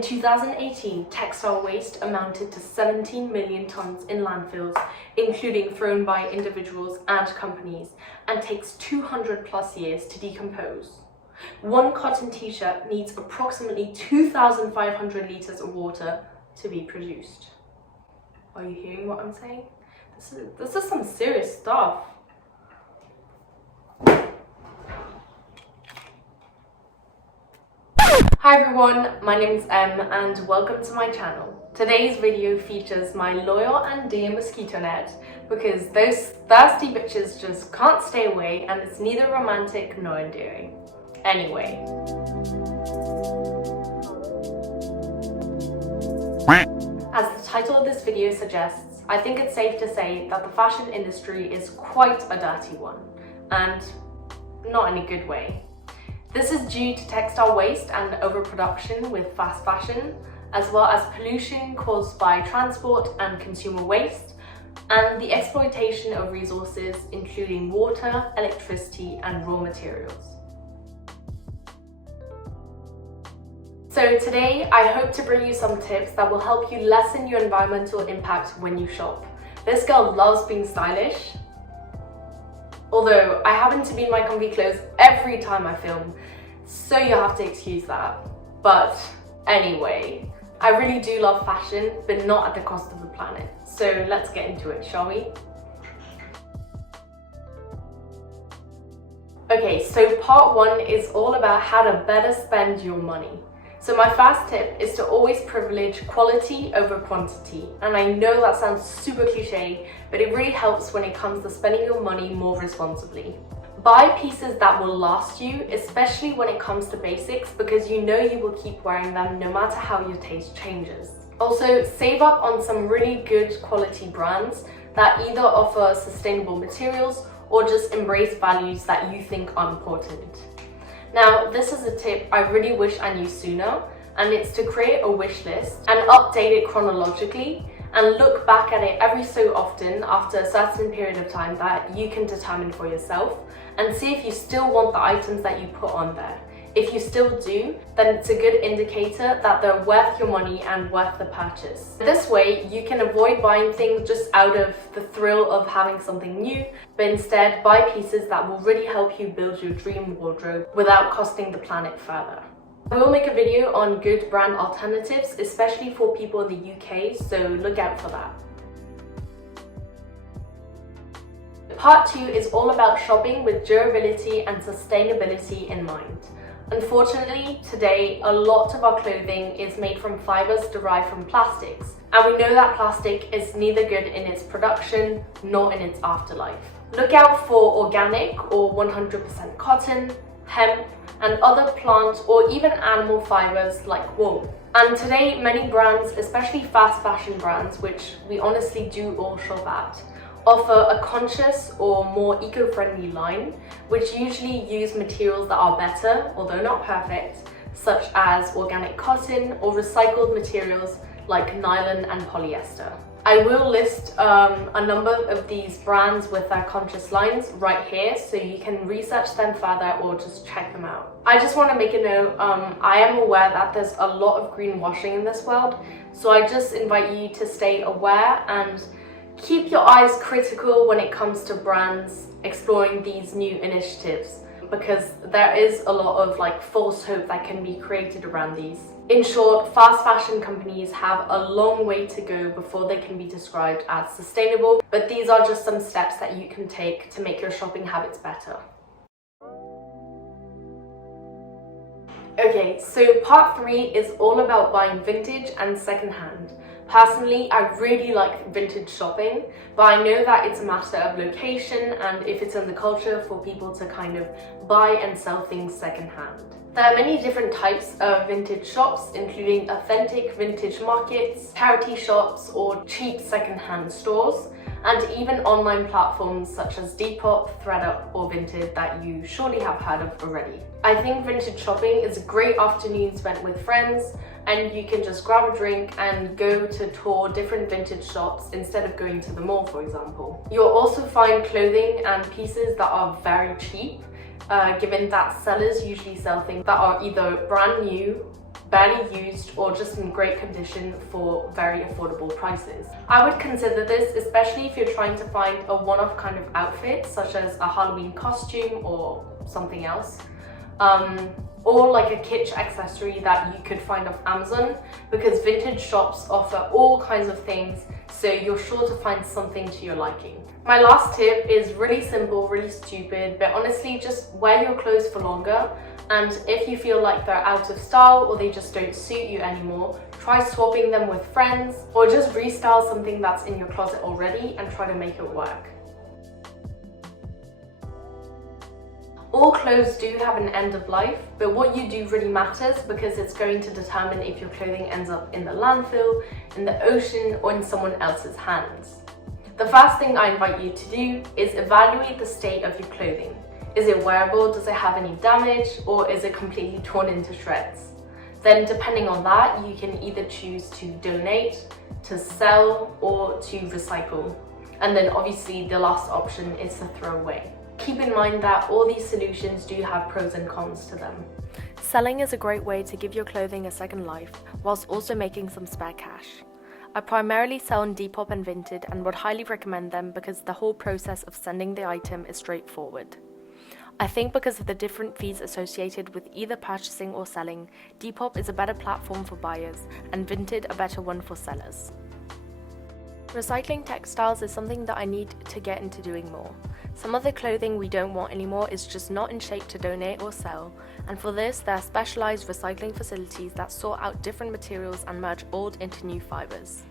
In 2018, textile waste amounted to 17 million tons in landfills, including thrown by individuals and companies, and takes 200 plus years to decompose. One cotton t-shirt needs approximately 2,500 litres of water to be produced. Are you hearing what I'm saying? This is some serious stuff. Hi everyone, my name is Em and welcome to my channel. Today's video features my loyal and dear mosquito net because those thirsty bitches just can't stay away and it's neither romantic nor endearing. Anyway. As the title of this video suggests, I think it's safe to say that the fashion industry is quite a dirty one, and not in a good way. This is due to textile waste and overproduction with fast fashion, as well as pollution caused by transport and consumer waste, and the exploitation of resources including water, electricity, and raw materials. So today, I hope to bring you some tips that will help you lessen your environmental impact when you shop. This girl loves being stylish. Although I happen to be in my comfy clothes every time I film, so you'll have to excuse that. But anyway, I really do love fashion, but not at the cost of the planet. So let's get into it, shall we? Okay, so part one is all about how to better spend your money. So my first tip is to always privilege quality over quantity. And I know that sounds super cliche, but it really helps when it comes to spending your money more responsibly. Buy pieces that will last you, especially when it comes to basics, because you know you will keep wearing them no matter how your taste changes. Also, save up on some really good quality brands that either offer sustainable materials or just embrace values that you think are important. Now, this is a tip I really wish I knew sooner, and it's to create a wish list and update it chronologically and look back at it every so often after a certain period of time that you can determine for yourself and see if you still want the items that you put on there. If you still do, then it's a good indicator that they're worth your money and worth the purchase. This way, you can avoid buying things just out of the thrill of having something new, but instead buy pieces that will really help you build your dream wardrobe without costing the planet further. I will make a video on good brand alternatives, especially for people in the UK, so look out for that. Part two is all about shopping with durability and sustainability in mind. Unfortunately, today, a lot of our clothing is made from fibers derived from plastics, and we know that plastic is neither good in its production nor in its afterlife. Look out for organic or 100% cotton, hemp, and other plant or even animal fibers like wool. And today, many brands, especially fast fashion brands, which we honestly do all shop at, offer a conscious or more eco-friendly line, which usually use materials that are better, although not perfect, such as organic cotton or recycled materials like nylon and polyester. I will list a number of these brands with their conscious lines right here, so you can research them further or just check them out. I just want to make a note, I am aware that there's a lot of greenwashing in this world, so I just invite you to stay aware and keep your eyes critical when it comes to brands exploring these new initiatives, because there is a lot of false hope that can be created around these. In short, fast fashion companies have a long way to go before they can be described as sustainable, but these are just some steps that you can take to make your shopping habits better. Okay, so part three is all about buying vintage and secondhand. Personally, I really like vintage shopping, but I know that it's a matter of location and if it's in the culture for people to kind of buy and sell things secondhand. There are many different types of vintage shops, including authentic vintage markets, charity shops, or cheap secondhand stores, and even online platforms such as Depop, ThredUp, or Vinted that you surely have heard of already. I think vintage shopping is a great afternoon spent with friends, and you can just grab a drink and go to tour different vintage shops instead of going to the mall, for example. You'll also find clothing and pieces that are very cheap, given that sellers usually sell things that are either brand new, barely used, or just in great condition for very affordable prices. I would consider this, especially if you're trying to find a one-off kind of outfit, such as a Halloween costume or something else. Or like a kitsch accessory that you could find off Amazon, because vintage shops offer all kinds of things, so you're sure to find something to your liking. My last tip is really simple, really stupid, but honestly, just wear your clothes for longer, and if you feel like they're out of style or they just don't suit you anymore, try swapping them with friends, or just restyle something that's in your closet already and try to make it work. All clothes do have an end of life, but what you do really matters, because it's going to determine if your clothing ends up in the landfill, in the ocean, or in someone else's hands. The first thing I invite you to do is evaluate the state of your clothing. Is it wearable? Does it have any damage? Or is it completely torn into shreds? Then depending on that, you can either choose to donate, to sell, or to recycle. And then obviously the last option is to throw away. Keep in mind that all these solutions do have pros and cons to them. Selling is a great way to give your clothing a second life, whilst also making some spare cash. I primarily sell on Depop and Vinted and would highly recommend them because the whole process of sending the item is straightforward. I think because of the different fees associated with either purchasing or selling, Depop is a better platform for buyers and Vinted a better one for sellers. Recycling textiles is something that I need to get into doing more. Some of the clothing we don't want anymore is just not in shape to donate or sell, and for this there are specialised recycling facilities that sort out different materials and merge old into new fibres.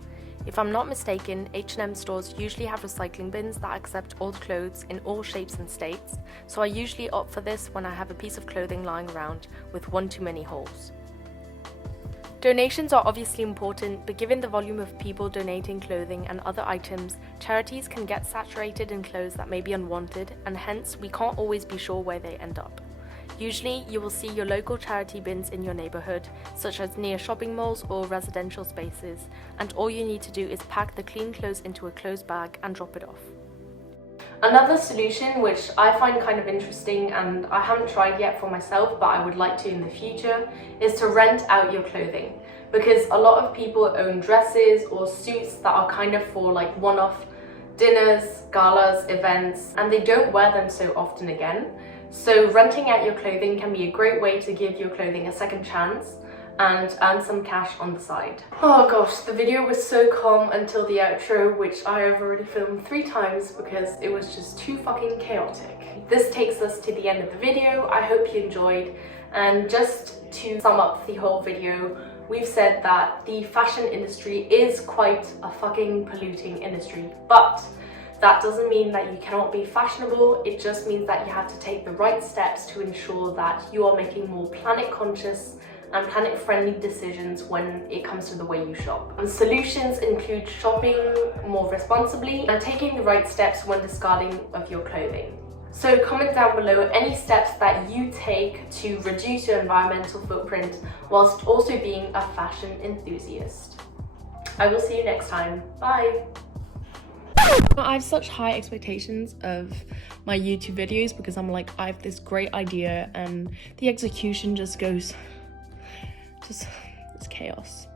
If I'm not mistaken, H&M stores usually have recycling bins that accept old clothes in all shapes and states, so I usually opt for this when I have a piece of clothing lying around with one too many holes. Donations are obviously important, but given the volume of people donating clothing and other items, charities can get saturated in clothes that may be unwanted, and hence we can't always be sure where they end up. Usually, you will see your local charity bins in your neighbourhood, such as near shopping malls or residential spaces, and all you need to do is pack the clean clothes into a closed bag and drop it off. Another solution which I find kind of interesting, and I haven't tried yet for myself but I would like to in the future, is to rent out your clothing, because a lot of people own dresses or suits that are kind of for like one-off dinners, galas, events, and they don't wear them so often again. So renting out your clothing can be a great way to give your clothing a second chance and earn some cash on the side. Oh gosh, the video was so calm until the outro, which I have already filmed 3 times because it was just too fucking chaotic. This takes us to the end of the video. I hope you enjoyed, and just to sum up the whole video, we've said that the fashion industry is quite a fucking polluting industry, but that doesn't mean that you cannot be fashionable. It just means that you have to take the right steps to ensure that you are making more planet conscious and planet-friendly decisions when it comes to the way you shop. And solutions include shopping more responsibly and taking the right steps when discarding of your clothing. So comment down below any steps that you take to reduce your environmental footprint whilst also being a fashion enthusiast. I will see you next time. Bye! I have such high expectations of my YouTube videos because I'm like, I have this great idea and the execution just goes, it's chaos.